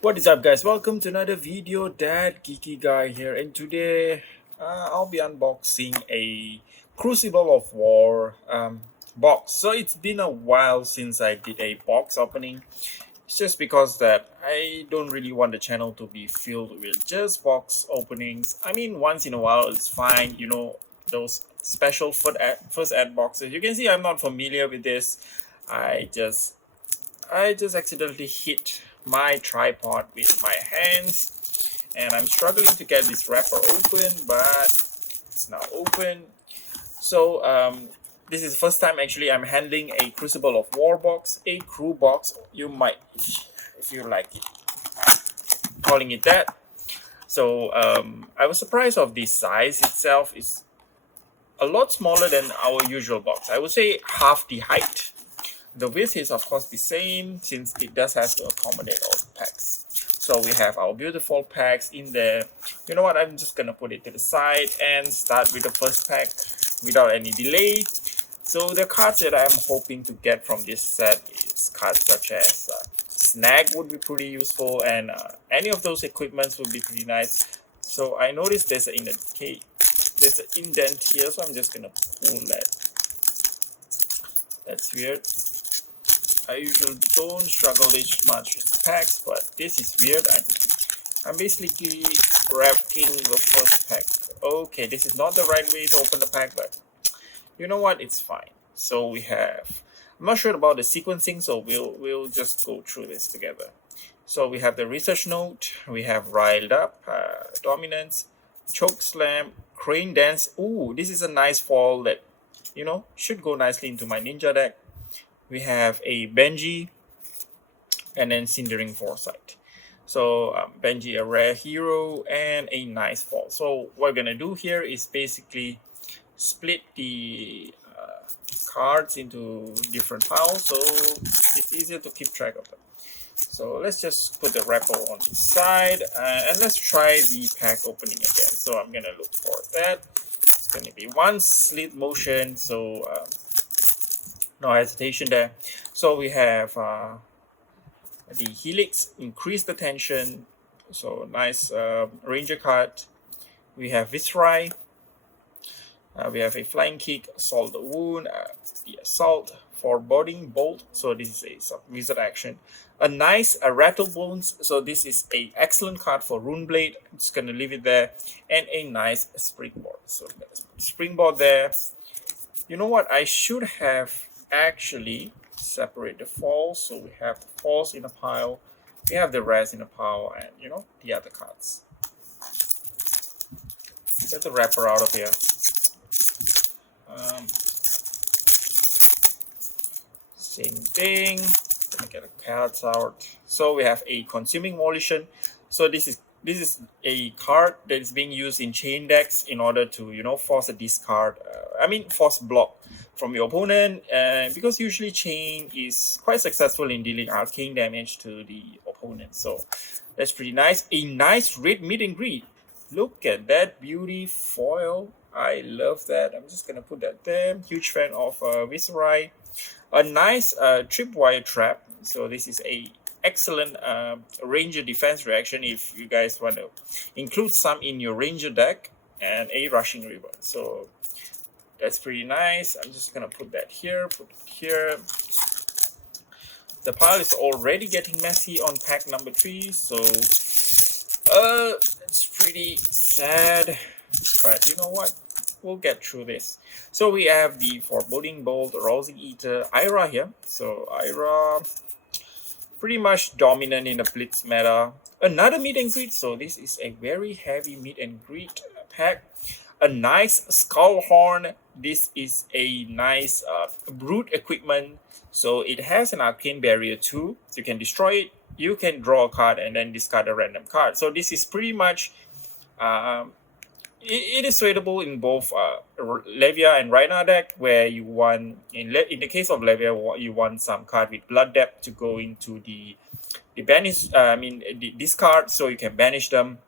What is up, guys? Welcome to another video. That Geeky guy here, and today I'll be unboxing a Crucible of War box. So it's been a while since I did a box opening. It's just because that I don't really want the channel to be filled with just box openings. I mean, once in a while it's fine. Those special first ad boxes. You can see I'm not familiar with this. I just I just accidentally hit my tripod with my hands, and I'm struggling to get this wrapper open, but it's now open. So this is the first time actually I'm handling a Crucible of War box, a crew box. You might, if you like it, calling it that. So I was surprised of the size itself. It's a lot smaller than our usual box. I would say half the height. The width is of course the same since it does have to accommodate all the packs. So we have our beautiful packs in there. You know what, I'm just gonna put it to the side and start with the first pack without any delay. So the cards that I'm hoping to get from this set is cards such as Snag would be pretty useful, and any of those equipments would be pretty nice. So I noticed there's an indent here, so I'm just gonna pull that. That's weird. I usually don't struggle this much with packs, but this is weird. I'm basically wrapping the first pack. Okay, this is not the right way to open the pack, but you know what? It's fine. So we have. I'm not sure about the sequencing, so we'll just go through this together. So we have the research note. We have riled up, dominance, choke slam, crane dance. Ooh, this is a nice fall that should go nicely into my ninja deck. We have a Benji, and then Cindering Foresight. So Benji, a rare hero, and a nice fall. So what we're gonna do here is basically split the cards into different piles, so it's easier to keep track of them. So let's just put the wrapper on this side, and let's try the pack opening again. So I'm gonna look for that. It's gonna be one slit motion, so no hesitation there. So we have the Helix, increase the tension. So nice Ranger card. We have Viscerai. We have a Flying Kick, Assault the Wound, the Assault, Foreboding Bolt. So this is a wizard action. A nice Rattle Bones. So this is a excellent card for Runeblade. I'm just gonna leave it there. And a nice Springboard. So Springboard there. You know what? I should have actually separate the falls. So we have the falls in a pile, we have the res in a pile, and the other cards. Get the wrapper out of here. Same thing. Gonna get the cards out. So we have a consuming volition. So this is a card that is being used in chain decks in order to force a discard. Force block from your opponent, because usually chain is quite successful in dealing arcane damage to the opponent. So that's pretty nice. A nice red meet and greet. Look at that beauty foil. I love that. I'm just gonna put that there. Huge fan of Viscerai. A nice tripwire trap. So this is a excellent ranger defense reaction if you guys want to include some in your ranger deck, and a rushing river. So that's pretty nice. I'm just gonna put that here, put it here. The pile is already getting messy on pack number 3, so it's pretty sad, but you know what? We'll get through this. So we have the Foreboding Bolt, Rousing Eater, Ira here. So Ira, pretty much dominant in the Blitz meta. Another meet and greet. So this is a very heavy meet and greet pack. A nice Skull Horn. This is a nice brute equipment. So it has an arcane barrier too. You can destroy it. You can draw a card and then discard a random card. So this is pretty much it is suitable in both Levia and Rhina deck, where you want in the case of Levia, you want some card with Blood Depth to go into the banish. The discard, so you can banish them,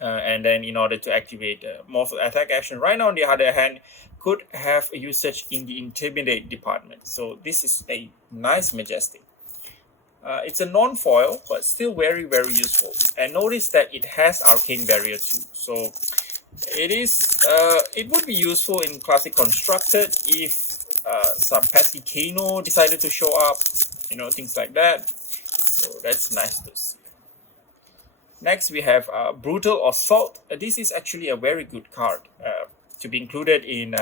and then in order to activate more attack action. Rhina, on the other hand, could have a usage in the Intimidate department. So this is a nice Majestic. It's a non-foil, but still very, very useful. And notice that it has Arcane Barrier too. So it would be useful in Classic Constructed if some pesky Kano decided to show up, things like that. So that's nice to see. Next, we have Brutal Assault. This is actually a very good card to be included in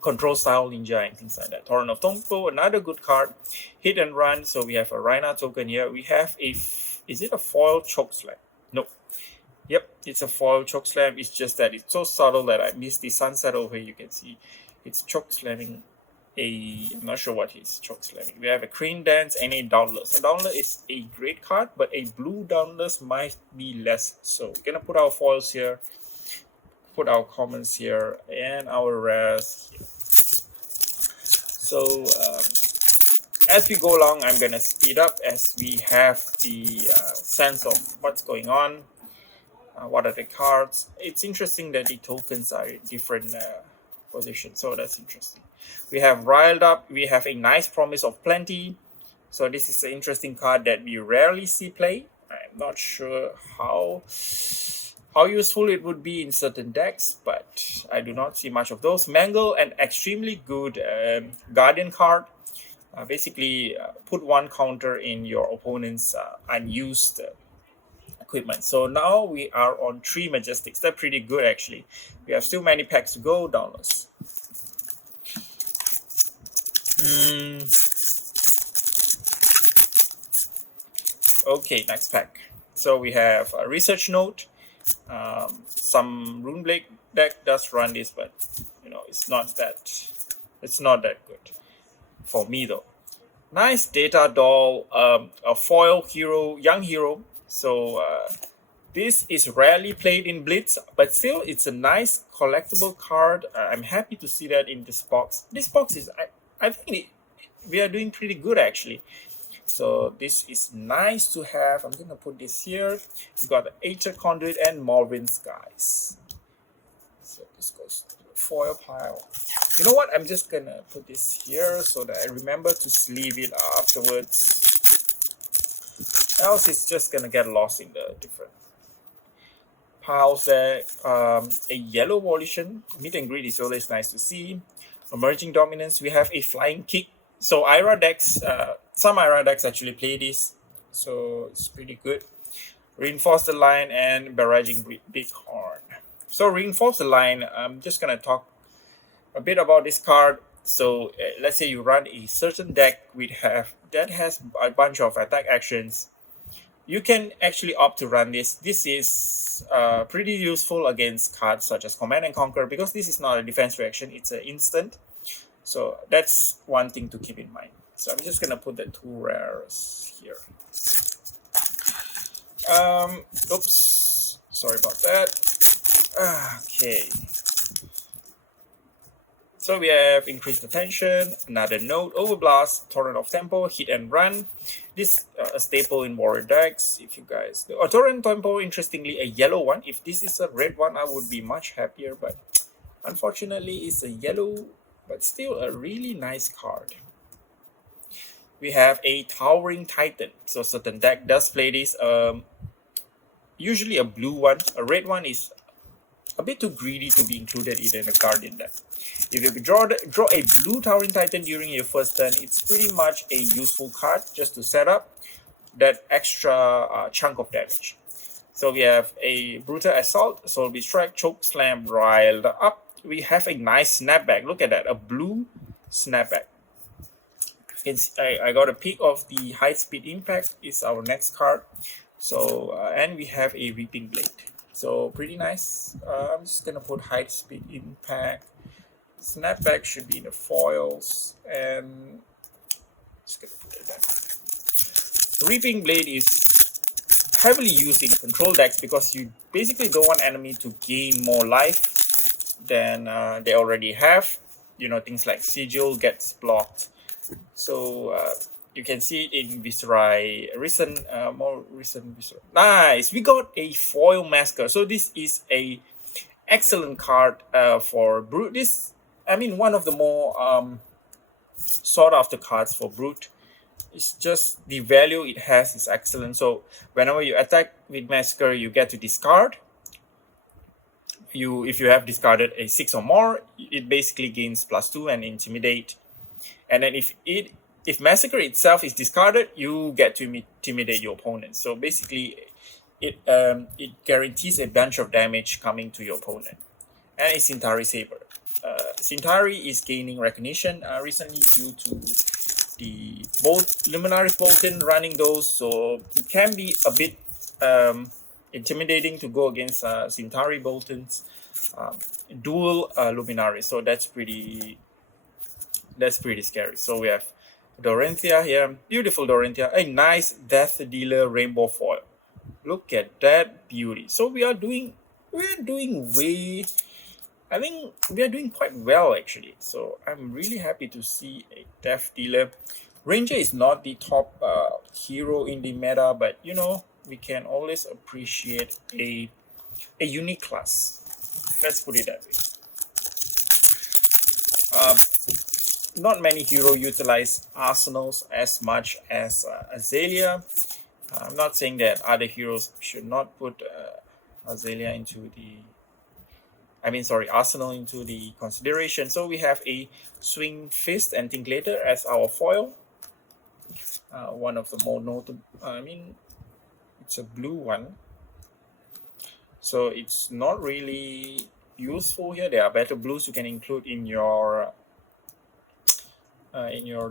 Control Style Ninja and things like that. Torrent of Tempo, another good card. Hit and Run. So we have a Rhina token here. We have is it a foil Chokeslam? Nope. Yep, it's a foil Chokeslam. It's just that it's so subtle that I missed the sunset over here. You can see it's Chokeslamming I'm not sure what he's Chokeslamming. We have a Crane Dance and a Dauntless. A Dauntless is a great card, but a blue Dauntless might be less. So we're gonna put our foils here, put our commons here, and our rares here. So as we go along, I'm gonna speed up as we have the sense of what's going on. What are the cards? It's interesting that the tokens are in different positions, so that's interesting. We have Riled Up. We have a Nice Promise of Plenty. So this is an interesting card that we rarely see play. I'm not sure how useful it would be in certain decks, but I do not see much of those. Mangle, an extremely good Guardian card. Basically, put one counter in your opponent's unused equipment. So now we are on 3 Majestics. That's pretty good actually. We have still many packs to go. Downloads. Okay, next pack. So we have a Research Note. Some Runeblade deck does run this, but it's not that good for me though. Nice Data Doll, a foil hero, young hero. So this is rarely played in Blitz, but still it's a nice collectible card. I'm happy to see that in this box. This box is, I think we are doing pretty good actually. So this is nice to have. I'm going to put this here. You got the Aether Conduit and Morven's Skies. So this goes to the foil pile. You know what? I'm just going to put this here so that I remember to sleeve it afterwards. Else it's just going to get lost in the different piles there. A Yellow Volition. Meet and Greet is always nice to see. Emerging Dominance. We have a Flying Kick. So Ira decks, some Ira decks actually play this, so it's pretty good. Reinforce the Line and Barraging Bighorn. So Reinforce the Line, I'm just going to talk a bit about this card. So let's say you run a certain deck that has a bunch of attack actions. You can actually opt to run this. This is pretty useful against cards such as Command and Conquer because this is not a defense reaction, it's an instant. So that's one thing to keep in mind. So I'm just going to put the 2 rares here. Oops. Sorry about that. Okay. So we have Increased Attention, another Note, Overblast, Torrent of Tempo, Hit and Run. This a staple in Warrior decks, if you guys know. Torrent of Tempo, interestingly, a yellow one. If this is a red one, I would be much happier. But unfortunately, it's a yellow, but still a really nice card. We have a Towering Titan. So certain deck does play this. Usually a blue one. A red one is a bit too greedy to be included in a Guardian deck. If you draw a blue Towering Titan during your first turn, it's pretty much a useful card just to set up that extra chunk of damage. So we have a Brutal Assault, Soul Beast Strike, Choke Slam, Riled Up. We have a nice Snapback. Look at that, a blue Snapback. I got a peek of the High Speed Impact. Is our next card. So and we have a Reaping Blade. So pretty nice. I'm just gonna put High Speed Impact. Snapback should be in the foils, and just gonna put it there. Reaping Blade is heavily used in control decks because you basically don't want enemy to gain more life than they already have. Things like Sigil gets blocked. So you can see it in more recent Visceral. Nice! We got a foil Masker. So this is a excellent card for Brute. One of the more sought after cards for Brute. It's just the value it has is excellent. So whenever you attack with Massacre, you get to discard. If you have discarded a 6 or more, it basically gains +2 and Intimidate. And then if Massacre itself is discarded, you get to intimidate your opponent. So basically, it guarantees a bunch of damage coming to your opponent. And a Centauri Saber. Centauri is gaining recognition recently due to the Luminaris Bolton running those, so it can be a bit intimidating to go against Centauri Boltons dual Luminaris. So that's pretty scary. So we have Dorenthia here, beautiful Dorenthia, a nice Death Dealer Rainbow Foil. Look at that beauty. So we're doing I think we are doing quite well actually. So I'm really happy to see a Death Dealer. Ranger is not the top hero in the meta, but you know, we can always appreciate a unique class. Let's put it that way. Not many heroes utilize arsenals as much as Azalea. I'm not saying that other heroes should not put Azalea into the Arsenal into the consideration. So we have a Swing Fist and Tinklater as our foil. One of the more notable, it's a blue one. So it's not really useful here. There are better blues you can include in your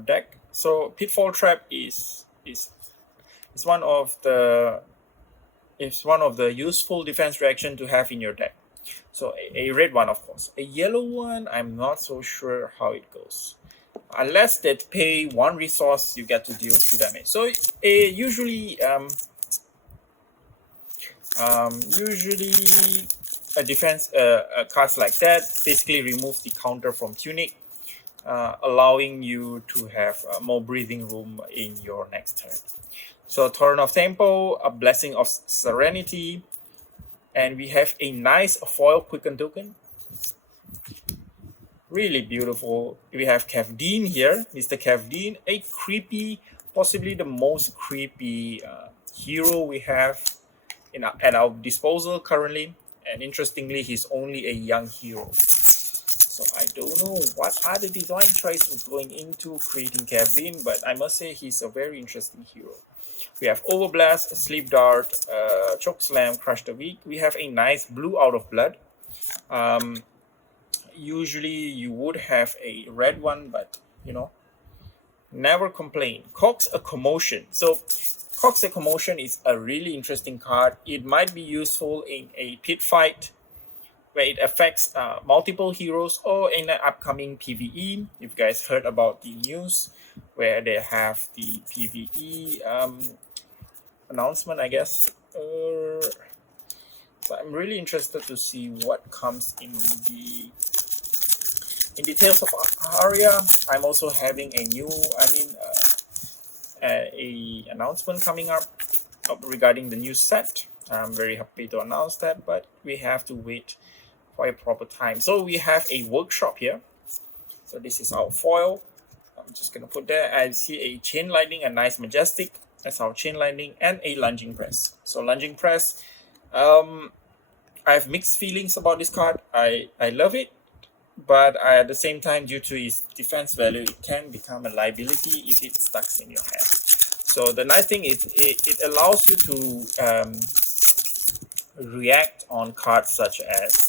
deck. So Pitfall Trap is one of the useful defense reaction to have in your deck. So a red one, of course. A yellow one, I'm not so sure how it goes. Unless they pay 1 resource, you get to deal 2 damage. So usually a defense cards like that basically removes the counter from Tunic, allowing you to have more breathing room in your next turn. So Torrent of Tempo, a Blessing of Serenity, and we have a nice foil Quicken token. Really beautiful. We have Kevdeen here, Mr. Kevdeen, a creepy, possibly the most creepy hero we have at our disposal currently. And interestingly, he's only a young hero. So I don't know what are the design choices going into creating Kevdeen, but I must say he's a very interesting hero. We have Overblast, Sleep Dart, Chokeslam, Crush the Weak. We have a nice blue Out of Blood. Usually you would have a red one, but you know, never complain. Cox a Commotion. So Cox a Commotion is a really interesting card. It might be useful in a pit fight where it affects multiple heroes, or in an upcoming PvE. If you guys heard about the news where they have the PvE announcement, I guess. So I'm really interested to see what comes in the Tales of Aria. I'm also having a new, a announcement coming up regarding the new set. I'm very happy to announce that, but we have to wait for a proper time. So we have a workshop here. So this is our foil. I'm just gonna put there. I see a Chain Lightning, a nice Majestic. That's our Chain Lightning, and a Lunging Press. So Lunging Press, I have mixed feelings about this card. I love it, but at the same time, due to its defense value, it can become a liability if it's stuck in your hand. So the nice thing is it allows you to react on cards such as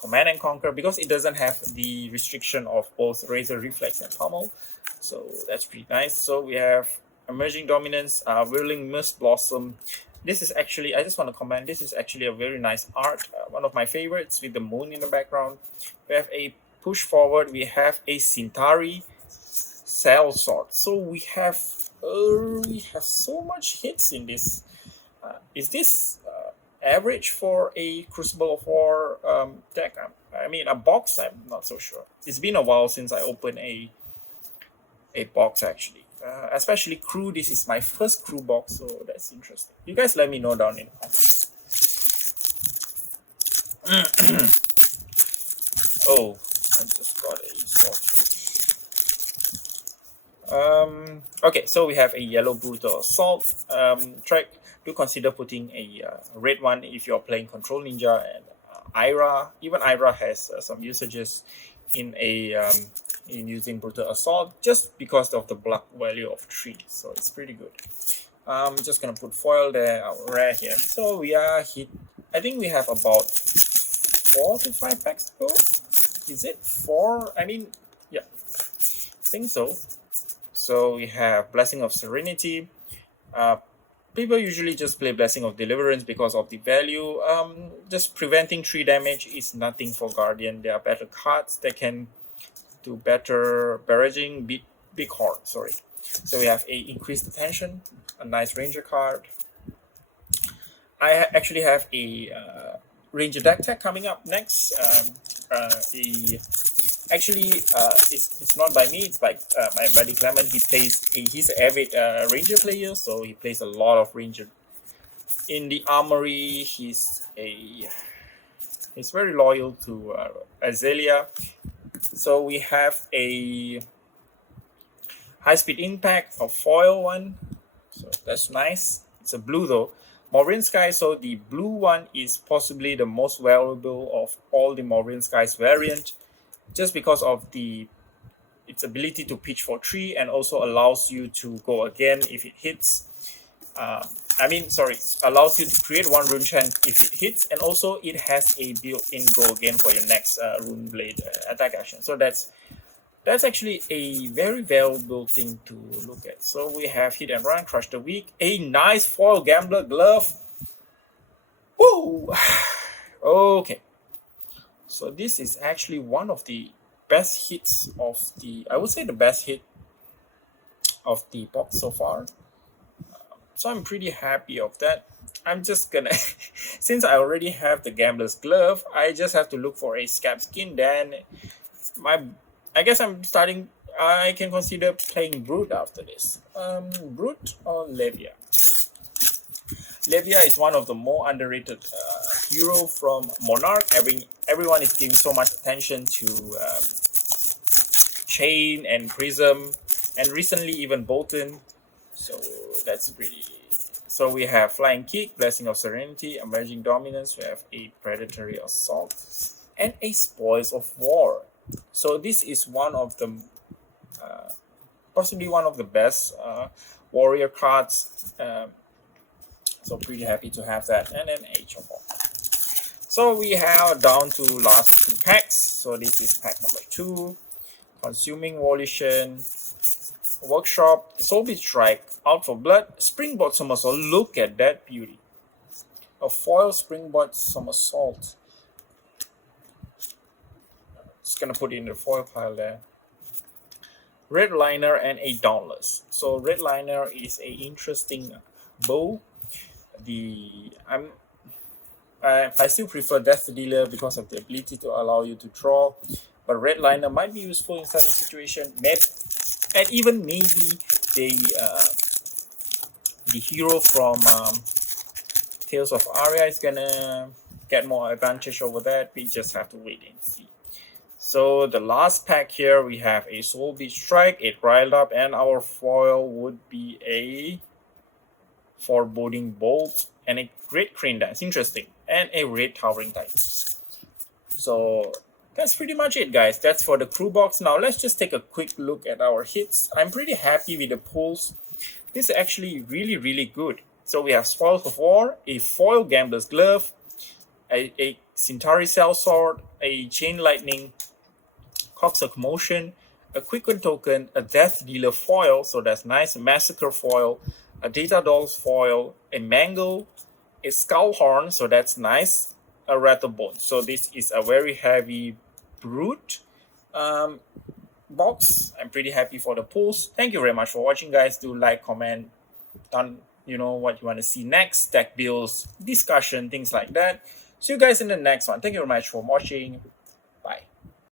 Command and Conquer, because it doesn't have the restriction of both Razor, Reflex, and Pummel. So that's pretty nice. So we have Emerging Dominance, Whirling Mist Blossom. This is actually, I just want to comment, this is actually a very nice art. One of my favorites with the moon in the background. We have a Push Forward. We have a Centauri Cell Sword. So we have so much hits in this. Is this average for a Crucible of War deck? A box, I'm not so sure. It's been a while since I opened a box actually. Especially crew, this is my first crew box, so that's interesting. You guys let me know down in the comments. Oh, I just got a sore throat. Okay, so we have a yellow brutal assault track. Do consider putting a red one if you're playing Control Ninja and Ira. Even Ira has some usages in a in using brutal assault just because of the block value of 3. So it's pretty good. I'm just gonna put foil there, our rare here. So we are hit. I think we have about 4 to 5 packs to go. Is it 4? I mean, yeah, I think so. So we have Blessing of Serenity. People usually just play Blessing of Deliverance because of the value. Just preventing 3 damage is nothing for Guardian. There are better cards that can do better barraging, big horde, sorry. So we have a Increased Attention, a nice Ranger card. I actually have a Ranger deck tag coming up next. It's not by me. It's by my buddy Clement. He's an avid Ranger player, so he plays a lot of Ranger. In the Armory, he's very loyal to Azalea. So we have a High Speed Impact of foil one. So that's nice. It's a blue though. Maureen Sky, so the blue one is possibly the most valuable of all the Maureen Skies variant, just because of its ability to pitch for 3 and also allows you to go again if it hits. Allows you to create 1 rune chant if it hits, and also it has a built-in go again for your next rune blade attack action. So that's actually a very valuable thing to look at. So we have Hit and Run, Crush the Weak, a nice foil Gambler Glove. Woo! Okay. So this is actually one of the best hits of I would say the best hit of the box so far. So I'm pretty happy of that. I'm just gonna, since I already have the Gambler's Glove, I just have to look for a Scab Skin. Then I guess I can consider playing Brute after this. Brute or Levia? Levia is one of the more underrated hero from Monarch. Everyone is giving so much attention to Chain and Prism, and recently even Bolton. So that's pretty. So we have Flying Kick, Blessing of Serenity, Emerging Dominance. We have a Predatory Assault, and a Spoils of War. So this is one of the possibly one of the best warrior cards. So pretty happy to have that, and then Age of War. So we have down to last 2 packs. So this is pack number 2. Consuming Volition, Workshop, Soulbeat Strike, Out for Blood, Springboard Somersault. Look at that beauty. A foil Springboard Somersault. Just gonna put it in the foil pile there. Red Liner and a Dauntless. So Red Liner is a interesting bow. I still prefer Death Dealer because of the ability to allow you to draw, but Red Liner might be useful in certain situation. And even maybe the hero from Tales of Aria is gonna get more advantage over that. We just have to wait and see. So the last pack here, we have a Soulbeat Strike, it riled up, and our foil would be a Foreboding Bolt and a Great Crane Dance, interesting, and a Red Towering Titan. So that's pretty much it, guys. That's for the crew box. Now let's just take a quick look at our hits. I'm pretty happy with the pulls. This is actually really, really good. So we have Spoils of War, a foil Gambler's Glove, a Centauri Sellsword, a Chain Lightning, Cox of Motion, a Quicken Token, a Death Dealer foil, so that's nice, a Massacre foil, a Data Dolls foil, a Mangle, a Skull Horn, so that's nice, a Rattlebone. So this is a very heavy Brute box. I'm pretty happy for the pulls. Thank you very much for watching, guys. Do like, comment, what you want to see next, deck builds, discussion, things like that. See you guys in the next one. Thank you very much for watching.